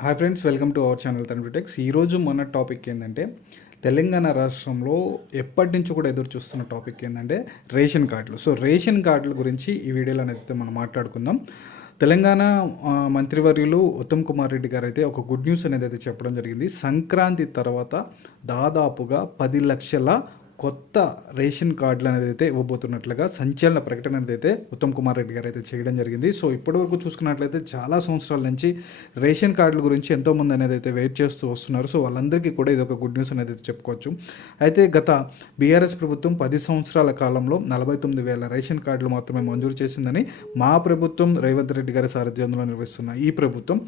Hi friends welcome to our channel తన్విటెక్స్ ఈరోజు మన topic ఏంటంటే తెలంగాణ రాష్ట్రంలో ఎప్పటి నుంచి కూడా ఎదురు చూస్తున్న టాపిక్ ఏంటంటే రేషన్ కార్డులు. సో రేషన్ కార్డుల గురించి ఈ వీడియోలో అనేది మనం మాట్లాడుకుందాం. తెలంగాణ మంత్రివర్యులు ఉత్తమ్ కుమార్ రెడ్డి గారు అయితే ఒక గుడ్ న్యూస్ అనేది అయితే చెప్పడం జరిగింది. సంక్రాంతి తర్వాత దాదాపుగా పది లక్షల కొత్త రేషన్ కార్డులు అనేది అయితే ఇవ్వబోతున్నట్లుగా సంచలన ప్రకటన అనేది అయితే ఉత్తమ్ కుమార్ రెడ్డి గారు అయితే చేయడం జరిగింది. సో ఇప్పటివరకు చూసుకున్నట్లయితే చాలా సంవత్సరాల నుంచి రేషన్ కార్డుల గురించి ఎంతోమంది అనేది అయితే వెయిట్ చేస్తూ వస్తున్నారు. సో వాళ్ళందరికీ కూడా ఇది ఒక గుడ్ న్యూస్ అనేది అయితే చెప్పుకోవచ్చు. అయితే గత బీఆర్ఎస్ ప్రభుత్వం పది సంవత్సరాల కాలంలో నలభై తొమ్మిది వేల రేషన్ కార్డులు మాత్రమే మంజూరు చేసిందని మా ప్రభుత్వం రేవంత్ రెడ్డి గారి సారథ్యంలో నిర్వహిస్తున్న ఈ ప్రభుత్వం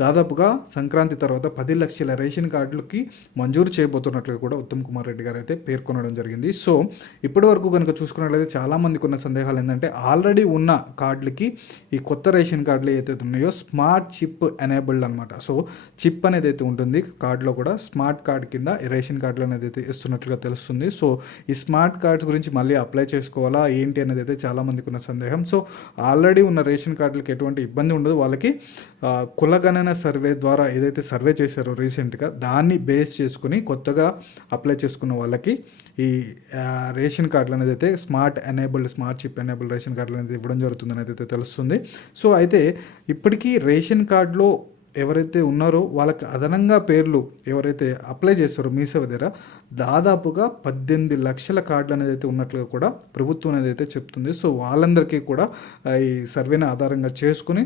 దాదాపుగా సంక్రాంతి తర్వాత పది లక్షల రేషన్ కార్డులకి మంజూరు చేయబోతున్నట్లుగా కూడా ఉత్తమ్ కుమార్ రెడ్డి గారు అయితే పేర్కొనడం జరిగింది. సో ఇప్పటి వరకు కనుక చూసుకున్నట్లయితే చాలామందికి ఉన్న సందేహాలు ఏంటంటే ఆల్రెడీ ఉన్న కార్డులకి ఈ కొత్త రేషన్ కార్డులు ఏదైతే ఉన్నాయో స్మార్ట్ చిప్ ఎనేబుల్డ్ అనమాట సో చిప్ అనేది అయితే ఉంటుంది. కార్డులో కూడా స్మార్ట్ కార్డ్ కింద రేషన్ కార్డులు అనేది అయితే ఇస్తున్నట్లుగా తెలుస్తుంది. సో ఈ స్మార్ట్ కార్డ్స్ గురించి మళ్ళీ అప్లై చేసుకోవాలా? ఏంటి అనేది అయితే చాలామందికి ఉన్న సందేహం. సో ఆల్రెడీ ఉన్న రేషన్ కార్డులకి ఎటువంటి ఇబ్బంది ఉండదు. వాళ్ళకి కులగణన సర్వే ద్వారా ఏదైతే సర్వే చేశారో రీసెంట్గా దాన్ని బేస్ చేసుకుని కొత్తగా అప్లై చేసుకున్న వాళ్ళకి ఈ ఈ రేషన్ కార్డులు అనేది అయితే smart enabled smart chip enabled ration కార్డులు అనేది ఇవ్వడం జరుగుతుంది అనేది అయితే తెలుస్తుంది. సో అయితే ఇప్పటికీ రేషన్ కార్డులో ఎవరైతే ఉన్నారో వాళ్ళకి అదనంగా పేర్లు ఎవరైతే అప్లై చేస్తారో మీ సేవ దగ్గర దాదాపుగా పద్దెనిమిది లక్షల కార్డులు అనేది అయితే ఉన్నట్లుగా కూడా ప్రభుత్వం అనేది అయితే చెప్తుంది. సో వాళ్ళందరికీ కూడా ఈ సర్వేని ఆధారంగా చేసుకుని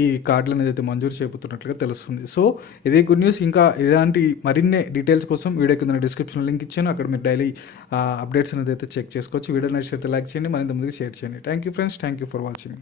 ఈ కార్డులు అనేది అయితే మంజూరు చేయబోతున్నట్లుగా తెలుస్తుంది. సో ఇదే గుడ్ న్యూస్ ఇంకా ఇలాంటి మరిన్ని డీటెయిల్స్ కోసం వీడియో కింద డిస్క్రిప్షన్ లింక్ ఇచ్చాను. అక్కడ మీరు డైలీ అప్డేట్స్ అనేది అయితే చెక్ చేసుకోవచ్చు. వీడియో నచ్చితే లైక్ చేయండి. మరింత ముందుకు షేర్ చేయండి. Thank you friends thank you for watching